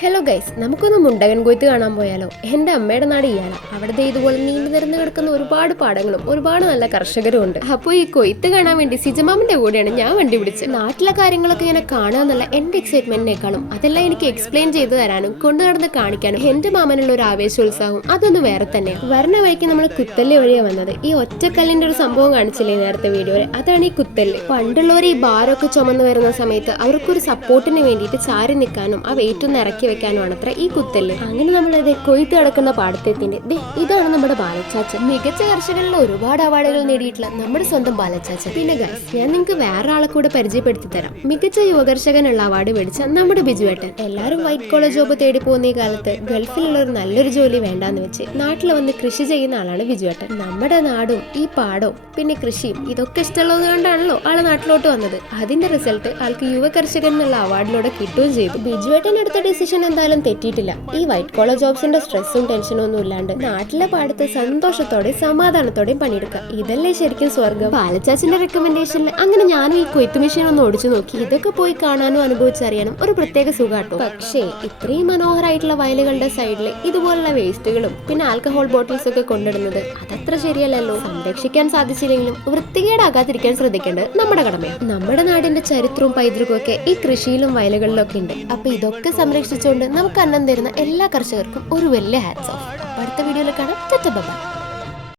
Hello guys, നമുക്കൊന്ന് മുണ്ടകൻ കൊയ്ത്ത് കാണാൻ പോയാലോ? എൻ്റെ അമ്മയുടെ നാട് ഇയാളാ. അവിടെ ഇതുപോലെ നീണ്ടു നിരന്ന് കിടക്കുന്ന ഒരുപാട് പാടങ്ങളും ഒരുപാട് നല്ല കർഷകരും ഉണ്ട്. അപ്പോൾ ഈ കൊയ്ത്ത് കാണാൻ വേണ്ടി സിജമാമിന്റെ കൂടെയാണ് ഞാൻ വണ്ടി പിടിച്ചത്. നാട്ടിലെ കാര്യങ്ങളൊക്കെ ഇങ്ങനെ കാണുക എന്നുള്ള എൻ്റെ എക്സൈറ്റ്മെന്റിനേക്കാളും അതെല്ലാം എനിക്ക് എക്സ്പ്ലെയിൻ ചെയ്തു തരാനും കൊണ്ടു നടന്ന് കാണിക്കാനും എൻ്റെ മാമനുള്ള ഒരു ആവേശോത്സാഹവും അതൊന്ന് വേറെ തന്നെയാണ്. വരണ വഴിക്ക് നമ്മൾ കുത്തല്ല് വഴിയാണ് വന്നത്. ഈ ഒറ്റക്കല്ലിന്റെ ഒരു സംഭവം കാണിച്ചില്ലേ നേരത്തെ വീഡിയോയിൽ, അതാണ് ഈ കുത്തല്ല്. പണ്ടുള്ളവർ ഈ ഭാരമൊക്കെ ചുമന്ന് വരുന്ന സമയത്ത് അവർക്കൊരു സപ്പോർട്ടിന് വേണ്ടിയിട്ട് ചാരി നിൽക്കാനും ആ വെയിറ്റ് ഒന്ന് ഇറക്കി വെക്കാനുമാണ് അത്ര ഈ കുത്തല്ല്. അങ്ങനെ നമ്മളത് കൊയ്ത്ത് കിടക്കുന്ന പാടത്തെത്തിന്റെ ഇതാണ് നമ്മുടെ ബാലച്ചാച്ചൻ. മികച്ച കർഷകരിൽ ഒരുപാട് അവാർഡുകൾ നേടിയിട്ടുള്ള നമ്മുടെ സ്വന്തം ബാലച്ചാച്ചൻ. പിന്നെ ഗൈസ്, ഞാൻ നിങ്ങൾക്ക് വേറെ ആളെ കൂടെ പരിചയപ്പെടുത്തി തരാം. മികച്ച യുവകർഷകനുള്ള അവാർഡ് മേടിച്ച നമ്മുടെ ബിജുവേട്ടൻ. എല്ലാവരും വൈറ്റ് കോളർ ജോബ് തേടി പോകുന്ന ഈ കാലത്ത് ഗൾഫിലുള്ള ഒരു നല്ലൊരു ജോലി വേണ്ടാന്ന് വെച്ച് നാട്ടിൽ വന്ന് കൃഷി ചെയ്യുന്ന ആളാണ് ബിജുവേട്ടൻ. നമ്മുടെ നാടും ഈ പാടവും പിന്നെ കൃഷിയും ഇതൊക്കെ ഇഷ്ടമുള്ളത് കൊണ്ടാണല്ലോ ആള് നാട്ടിലോട്ട് വന്നത്. അതിന്റെ റിസൾട്ട് ആൾക്ക് യുവ കർഷകൻ എന്നുള്ള അവാർഡിലൂടെ കിട്ടുകയും ചെയ്തു. ബിജുവേട്ടൻ എടുത്ത ഡിസിഷൻ എന്തായാലും തെറ്റിയിട്ടില്ല. ഈ വൈറ്റ് കോളർ ജോബ്സിന്റെ സ്ട്രെസ്സും ടെൻഷനും ഒന്നും ഇല്ലാണ്ട് നാട്ടിലെ പാടത്ത് സന്തോഷത്തോടെ സമാധാനത്തോടെയും പണിയെടുക്കുക, ഇതല്ലേ ശരിക്കും സ്വർഗം. ബാലച്ചാച്ചിന്റെ റെക്കമെൻഡേഷനിൽ അങ്ങനെ ഞാനും ഈ കൊയ്ത്ത് മെഷീൻ ഒന്ന് ഓടിച്ചു നോക്കി. ഇതൊക്കെ പോയി കാണാനും അനുഭവിച്ചറിയാനും ഒരു പ്രത്യേക സുഖാട്ടോ. പക്ഷേ ഇത്രയും മനോഹരമായിട്ടുള്ള വയലുകളുടെ സൈഡിൽ ഇതുപോലുള്ള വേസ്റ്റുകളും പിന്നെ ആൽക്കഹോൾ ബോട്ടിൽസ് ഒക്കെ കൊണ്ടിടുന്നത് അതത്ര ശരിയല്ലല്ലോ. സംരക്ഷിക്കാൻ സാധിച്ചില്ലെങ്കിലും വൃത്തികേടാകാതിരിക്കാൻ ശ്രദ്ധിക്കേണ്ടത് നമ്മുടെ കടമയാണ്. നമ്മുടെ നാടിന്റെ ചരിത്രവും പൈതൃകവും ഒക്കെ ഈ കൃഷിയിലും വയലുകളിലും ഒക്കെ ഉണ്ട്. അപ്പൊ ഇതൊക്കെ സംരക്ഷിച്ചുകൊണ്ട് നമുക്ക് അന്നം തരുന്ന എല്ലാ കർഷകർക്കും ഒരു വലിയ ഹാറ്റ്സ് ഓഫ്. അടുത്ത വീഡിയോയിൽ കാണാം. ബൈ.